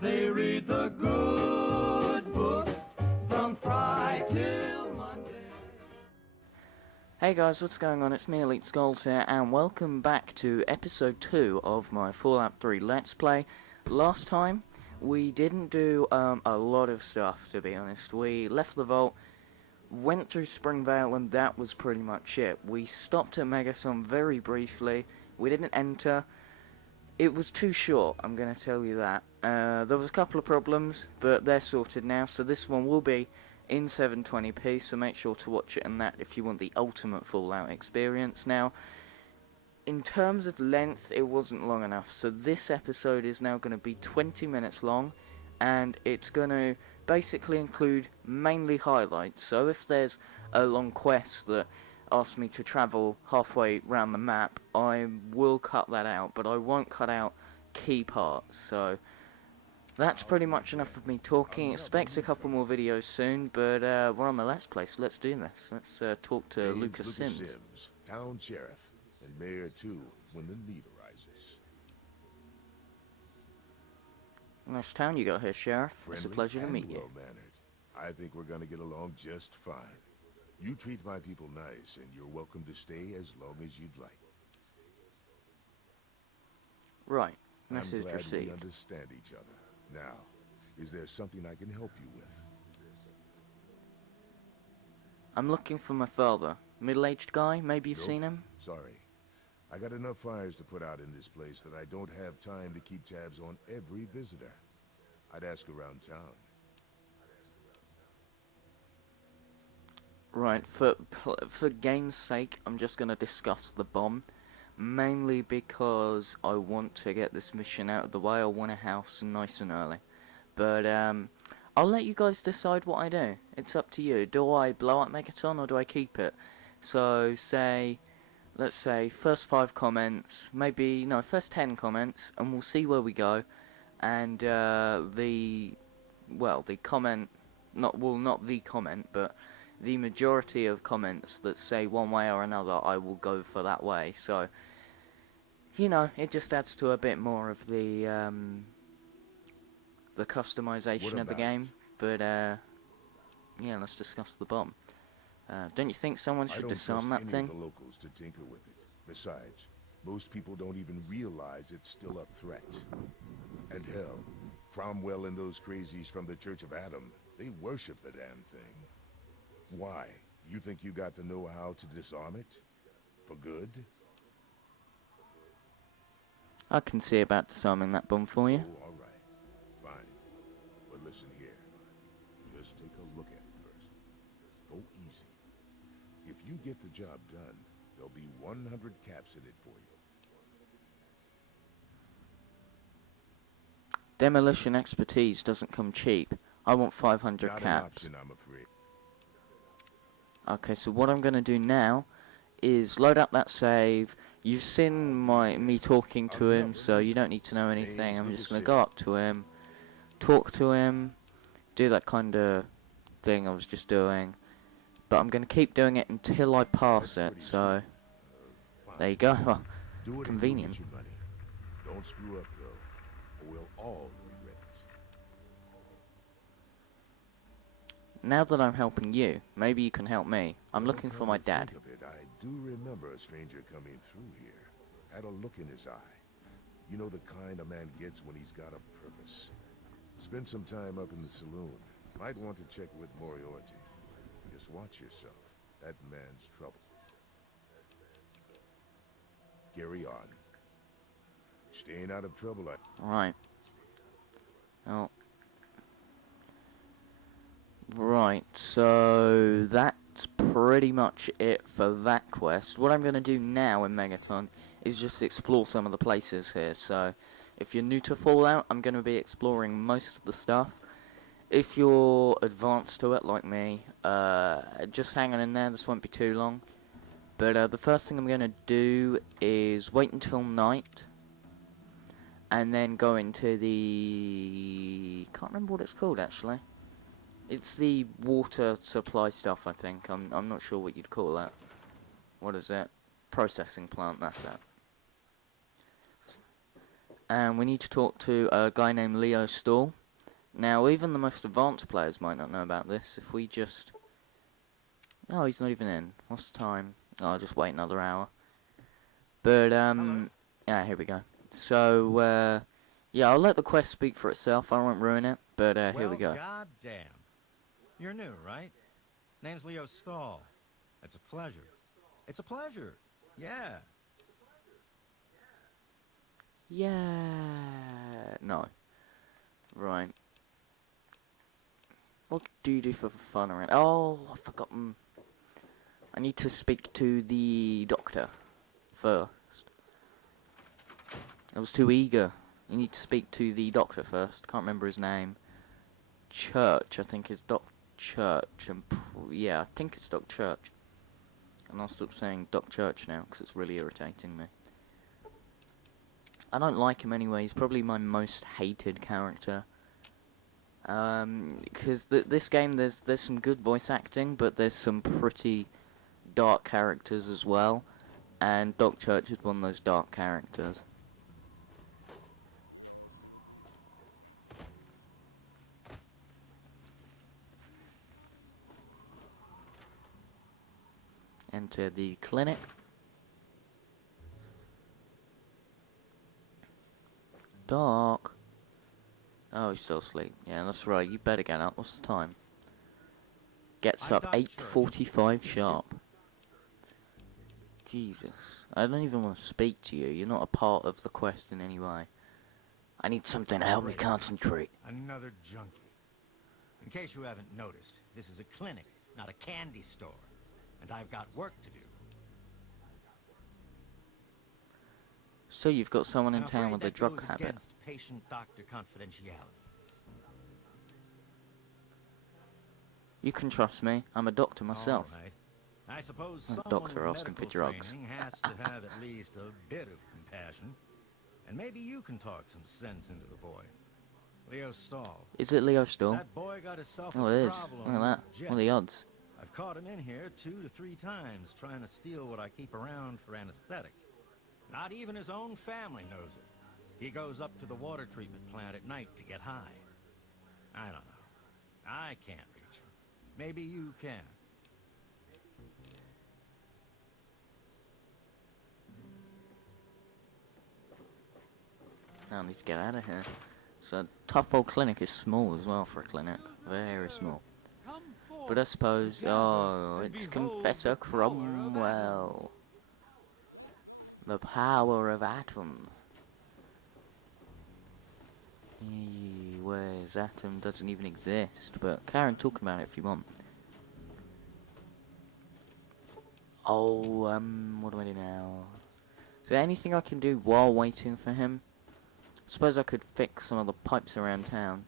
They read the good book from Friday till Monday. Hey guys, what's going on? It's me, Elite Skulls here, and welcome back to episode 2 of my Fallout 3 Let's Play. Last time, we didn't do a lot of stuff, to be honest. We left the vault, went through Springvale, and that was pretty much it. We stopped at Megaton very briefly. We didn't enter. It was too short, I'm going to tell you that. There was a couple of problems, but they're sorted now, so this one will be in 720p, so make sure to watch it and that if you want the ultimate Fallout experience. Now, in terms of length, it wasn't long enough, so this episode is now going to be 20 minutes long, and it's going to basically include mainly highlights. So if there's a long quest that asks me to travel halfway around the map, I will cut that out, but I won't cut out key parts. So that's pretty much enough of me talking. Expect a couple more videos soon, but we're on the Let's Play, so let's do this. Let's talk to Lucas Sims. Town Sheriff, and Mayor too, when the need arises. Nice town you got here, Sheriff. It's a pleasure to meet you. Well-mannered. I think we're gonna get along just fine. You treat my people nice, and you're welcome to stay as long as you'd like. Right. Message I'm glad received. we understand each other. Now, is there something I can help you with? I'm looking for my father. Middle-aged guy, maybe you've Nope. seen him? Sorry. I got enough fires to put out in this place that I don't have time to keep tabs on every visitor. I'd ask around town. Right, for game's sake, I'm just going to discuss the bomb. Mainly because I want to get this mission out of the way. I want a house nice and early. But, I'll let you guys decide what I do. It's up to you. Do I blow up Megaton or do I keep it? So, let's say, first 5 comments, first 10 comments, and we'll see where we go. And, the comment, not the comment, but the majority of comments that say one way or another, I will go for that way. So, it just adds to a bit more of the customization of the game. But, yeah, let's discuss the bomb. Don't you think someone should disarm that thing? I don't trust any of the locals to tinker with it. Besides, most people don't even realize it's still a threat. And hell, Cromwell and those crazies from the Church of Adam, they worship the damn thing. Why? You think you got the know-how to disarm it? For good? I can see about disarming that bomb for you. Oh, all right. Fine. But listen here. Just take a look at it first. Go easy. If you get the job done, there'll be 100 caps in it for you. Demolition expertise doesn't come cheap. I want 500 Not an caps. option, I'm afraid. Okay, so what I'm going to do now is load up that save. You've seen me talking to him, so you don't need to know anything. I'm just going to go up to him, talk to him, do that kind of thing I was just doing. But I'm going to keep doing it until I pass it, so there you go. Do it Convenient. and you get your money. Don't screw up, though, or we'll all regret it. Now that I'm helping you, maybe you can help me. I'm looking for my dad. Think of it, I do remember a stranger coming through here. Had a look in his eye. You know the kind a man gets when he's got a purpose. Spend some time up in the saloon. Might want to check with Moriarty. Just watch yourself. That man's trouble. Carry on. Staying out of trouble. Right. Oh. Right, so that's pretty much it for that quest. What I'm going to do now in Megaton is just explore some of the places here. So, if you're new to Fallout, I'm going to be exploring most of the stuff. If you're advanced to it, like me, just hang on in there, this won't be too long. But the first thing I'm going to do is wait until night, and then go into the... can't remember what it's called, actually. It's the water supply stuff, I think. I'm not sure what you'd call that. What is it? processing plant, that's it. And we need to talk to a guy named Leo Stahl. Now, even the most advanced players might not know about this. If we just... Oh, he's not even in. What's the time? Oh, I'll just wait another hour. But, yeah, here we go. So, yeah, I'll let the quest speak for itself. I won't ruin it, but, here we go. Well, goddamn. You're new, right? Name's Leo Stahl. It's a pleasure. It's a pleasure. Yeah. Yeah. No. Right. What do you do for fun around? Oh, I've forgotten. I need to speak to the doctor first. I was too eager. You need to speak to the doctor first. Can't remember his name. Church, I think it's Doc Church. And yeah, I think it's Doc Church. And I'll stop saying Doc Church now because it's really irritating me. I don't like him anyway. He's probably my most hated character. Because this game, there's some good voice acting, but there's some pretty dark characters as well. And Doc Church is one of those dark characters. Enter the clinic. Doc. Oh, he's still asleep. Yeah, that's right. You better get up. What's the time? Gets up 8:45 sharp. Jesus. I don't even want to speak to you. You're not a part of the quest in any way. I need something to help me concentrate. Another junkie. In case you haven't noticed, this is a clinic, not a candy store. And I've got work to do. So you've got someone in town with a drug habit. Against patient-doctor confidentiality. You can trust me. I'm a doctor myself. All right. I suppose A someone doctor with asking for medical drugs. training has to have at least a bit of compassion. And maybe you can talk some sense into the boy. Leo Stahl. Is it Leo Stahl? That boy got himself Oh, a it is. problem Look at with that. Jet. What are the odds? I've caught him in here 2 to 3 times trying to steal what I keep around for anesthetic. Not even his own family knows it. He goes up to the water treatment plant at night to get high. I don't know. I can't reach him. Maybe you can. I need to get out of here. So, tough old clinic is small as well for a clinic. Very small. But I suppose... Oh, it's Confessor Cromwell. The power of Atom. Where's Atom? Doesn't even exist. But Karen, talk about it if you want. Oh, what do I do now? Is there anything I can do while waiting for him? Suppose I could fix some of the pipes around town.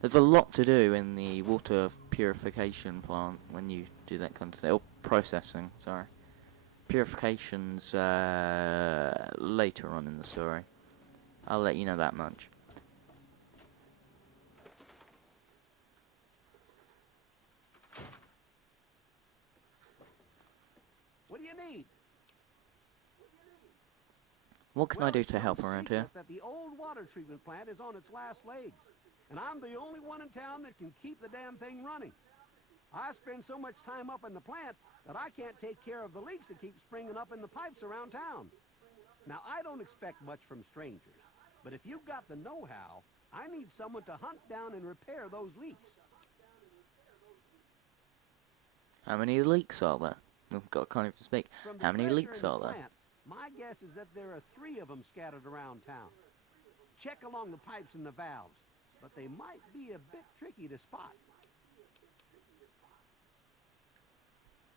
There's a lot to do in the water purification plant when you do that kind of thing. Oh, processing, sorry. Purification's later on in the story. I'll let you know that much. What do you need? What can I do to help around here? That the old water treatment plant is on its last legs, and I'm the only one in town that can keep the damn thing running. I spend so much time up in the plant that I can't take care of the leaks that keep springing up in the pipes around town. Now, I don't expect much from strangers, but if you've got the know-how, I need someone to hunt down and repair those leaks. How many leaks are there? I've got kind of to speak. From the How many pressure leaks in the are there? plant, my guess is that there are 3 of them scattered around town. Check along the pipes and the valves, but they might be a bit tricky to spot.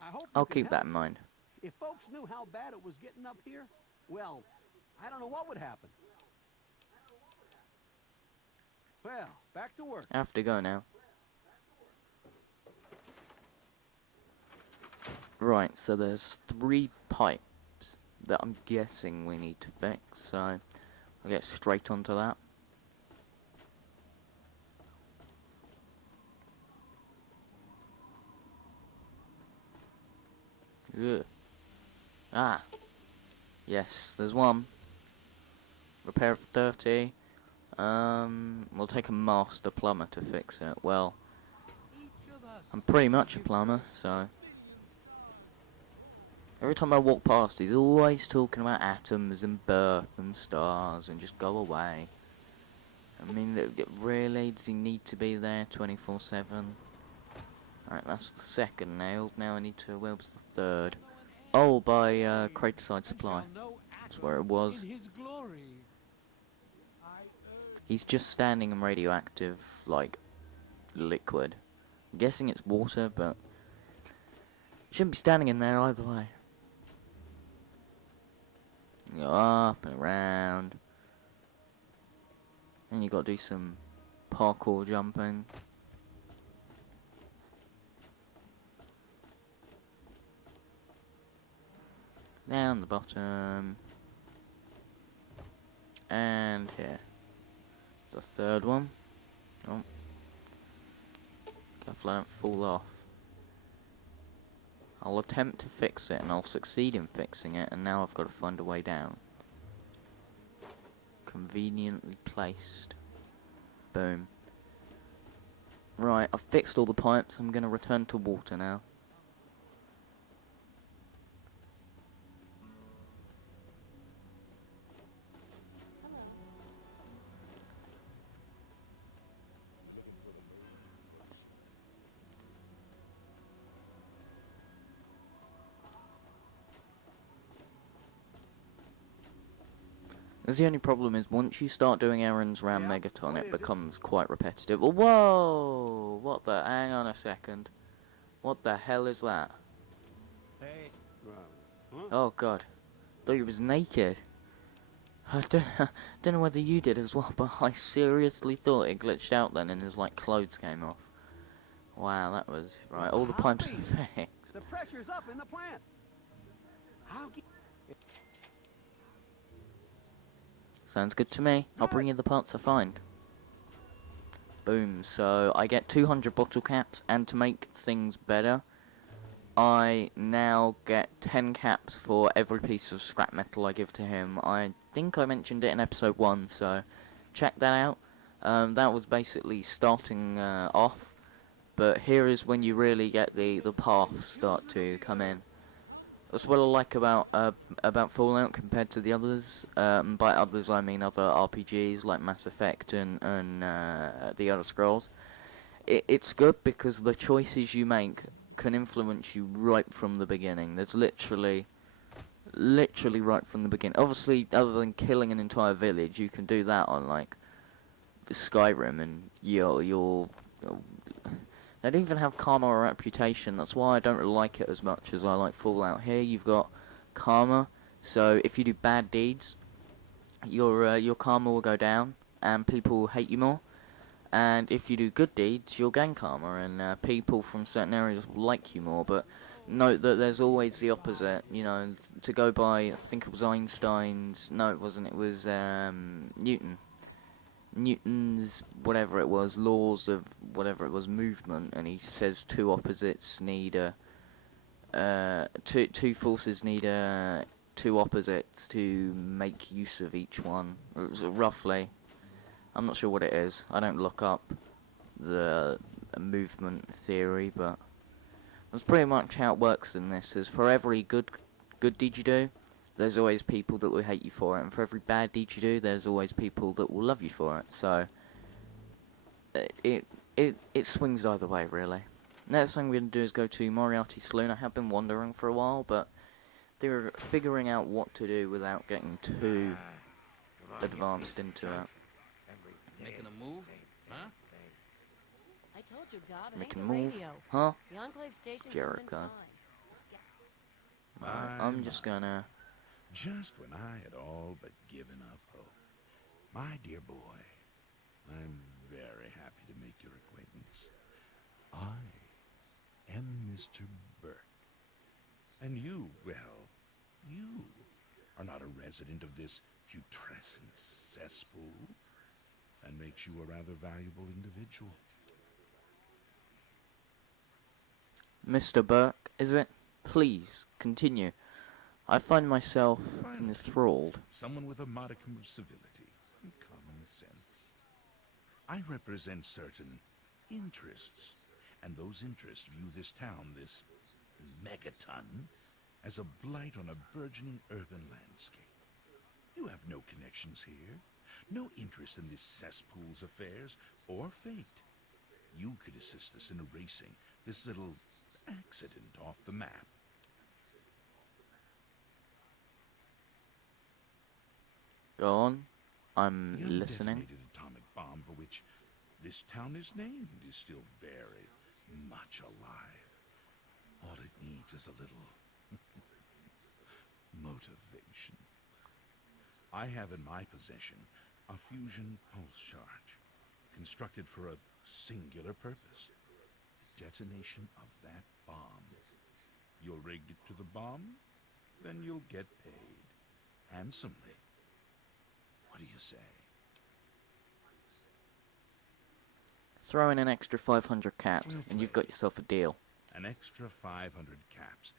I hope I'll you can keep that help. in mind. If folks knew how bad it was getting up here, well, I don't know what would happen. Well, back to work. I have to go now. Right, so there's 3 pipes that I'm guessing we need to fix, so I'll get straight onto that. Ugh. Ah, Yes, there's one. Repair for 30. We'll take a master plumber to fix it. Well, I'm pretty much a plumber, so... Every time I walk past, he's always talking about atoms and birth and stars and just go away. I mean, really, does he need to be there 24/7? Alright, that's the second nailed. Now I need to... Where was the third? Oh, by Crateside Supply. That's where it was. He's just standing in radioactive, like, liquid. I'm guessing it's water, but... Shouldn't be standing in there either way. Go up and around. And you gotta do some parkour jumping. Down the bottom. And here. The third one. Oh. Careful I don't fall off. I'll attempt to fix it and I'll succeed in fixing it, and now I've got to find a way down. Conveniently placed. Boom. Right, I've fixed all the pipes. I'm going to return to water now. The only problem is once you start doing errands around Megaton, it becomes quite repetitive. Whoa! What the? Hang on a second. What the hell is that? Hey. Oh god. Thought he was naked. I don't know whether you did as well, but I seriously thought it glitched out then and his like clothes came off. Wow, that was right. All the pipes are fixed. The pressure's up in the plant. How can... Sounds good to me. I'll bring you the parts I find. Boom. So I get 200 bottle caps, and to make things better, I now get 10 caps for every piece of scrap metal I give to him. I think I mentioned it in episode 1, so check that out. That was basically starting off, but here is when you really get the paths start to come in. That's what I like about Fallout compared to the others. By others, I mean other RPGs like Mass Effect and the Elder Scrolls. It's good because the choices you make can influence you right from the beginning. There's literally right from the beginning. Obviously, other than killing an entire village, you can do that on like Skyrim, and you're they don't even have karma or reputation. That's why I don't really like it as much as I like Fallout. Here you've got karma, so if you do bad deeds, your karma will go down, and people will hate you more. And if you do good deeds, you'll gain karma, and people from certain areas will like you more. But note that there's always the opposite. You know, to go by, I think it was Einstein's. No, it wasn't. It was Newton's, whatever it was, laws of whatever it was, movement, and he says two opposites need two forces need two opposites to make use of each one. Roughly, I'm not sure what it is. I don't look up the movement theory, but that's pretty much how it works in this. Is for every good deed you do, there's always people that will hate you for it, and for every bad deed you do, there's always people that will love you for it. So it swings either way, really. Next thing we're going to do is go to Moriarty Saloon. I have been wandering for a while, but they're figuring out what to do without getting too advanced into it. Making a move? Huh? I told you, God, it Making a ain't the move? radio. Huh? The Enclave station Jericho. My, I'm just gonna... Just when I had all but given up hope. My dear boy, I'm very happy to make your acquaintance. I am Mr. Burke. And you, well, you are not a resident of this putrescent cesspool. That makes you a rather valuable individual. Mr. Burke, is it? Please, continue. I find myself Finally, enthralled. someone with a modicum of civility and common sense. I represent certain interests, and those interests view this town, this Megaton, as a blight on a burgeoning urban landscape. You have no connections here, no interest in this cesspool's affairs or fate. You could assist us in erasing this little accident off the map. Go on. I'm The listening. undetonated atomic bomb for which this town is named is still very much alive. All it needs is a little motivation. I have in my possession a fusion pulse charge, constructed for a singular purpose: the detonation of that bomb. You'll rig it to the bomb, then you'll get paid handsomely. What do you say? Throw in an extra 500 caps, and you've got yourself a deal. An extra 500 caps,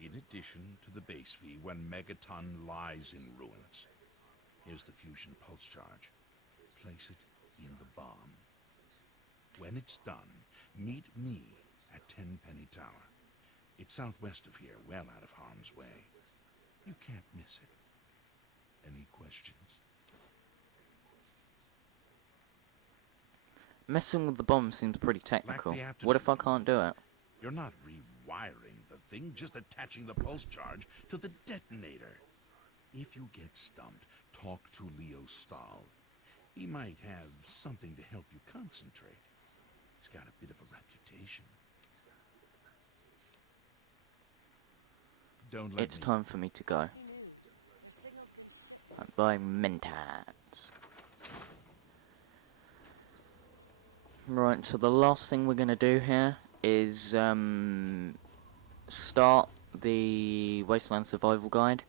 in addition to the base fee when Megaton lies in ruins. Here's the fusion pulse charge. Place it in the bomb. When it's done, meet me at Tenpenny Tower. It's southwest of here, well out of harm's way. You can't miss it. Any questions? Messing with the bomb seems pretty technical. Lack the aptitude. What if I can't do it? You're not rewiring the thing, just attaching the pulse charge to the detonator. If you get stumped, talk to Leo Stahl. He might have something to help you concentrate. He's got a bit of a reputation. Don't let It's me... time for me to go. I'm buying Mentats. Right, so the last thing we're going to do here is start the Wasteland Survival Guide.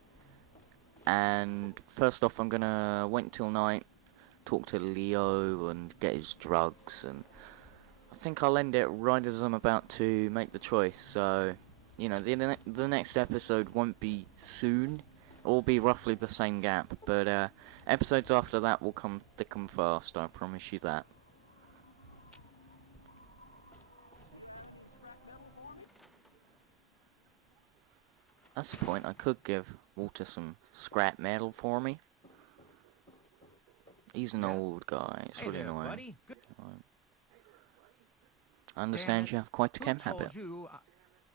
And first off, I'm going to wait until night, talk to Leo and get his drugs, and I think I'll end it right as I'm about to make the choice. So, you know, the next episode won't be soon. It will be roughly the same gap, but episodes after that will come thick and fast, I promise you that. That's the point. I could give Walter some scrap metal for me. He's an old guy. It's really annoying. buddy. Good. I understand you have quite a chem Who told habit. you?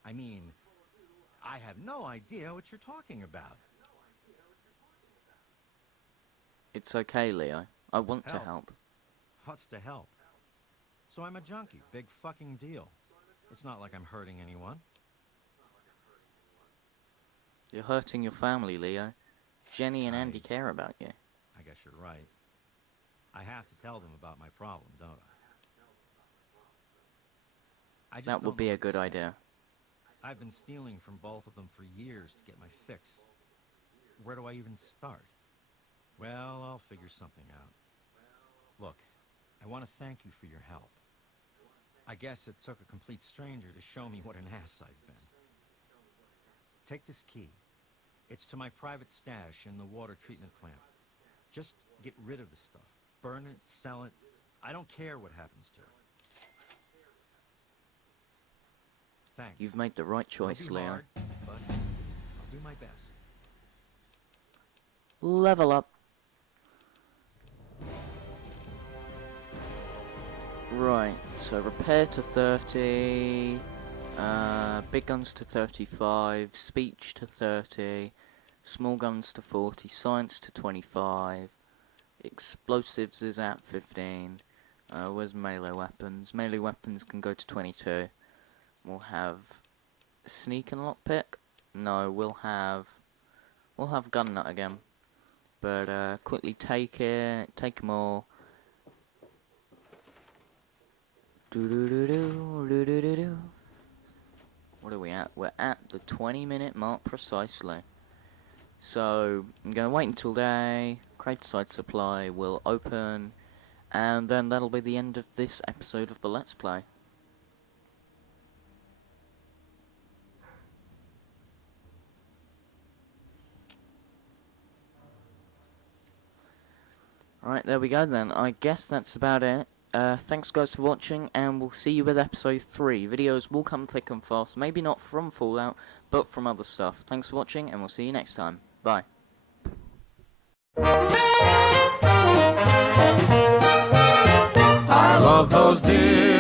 I mean, I have no idea what you're talking about. It's okay, Leo. I want to Help. help. What's to help? So I'm a junkie. Big fucking deal. It's not like I'm hurting anyone. You're hurting your family, Leo. Jenny and Andy care about you. I guess you're right. I have to tell them about my problem, don't I? just That would don't be know a what to good say. idea. I've been stealing from both of them for years to get my fix. Where do I even start? Well, I'll figure something out. Look, I want to thank you for your help. I guess it took a complete stranger to show me what an ass I've been. Take this key. It's to my private stash in the water treatment plant. Just get rid of the stuff. Burn it, sell it. I don't care what happens to it. Thanks. You've made the right It'll choice, be Leo. hard, but I'll do my best. Level up. Right, so repair to 30, big guns to 35, speech to 30, small guns to 40, science to 25, explosives is at 15, where's melee weapons? Melee weapons can go to 22. We'll have sneak and lockpick? No, we'll have gun nut again. But quickly take it, take them all. Do-do-do-do. What are we at? We're at the 20-minute mark precisely. So, I'm going to wait until day, crate side supply will open, and then that'll be the end of this episode of the Let's Play. Right, there we go then. I guess that's about it. Thanks guys for watching, and we'll see you with episode 3. Videos will come thick and fast, maybe not from Fallout, but from other stuff. Thanks for watching, and we'll see you next time. Bye. I love those dear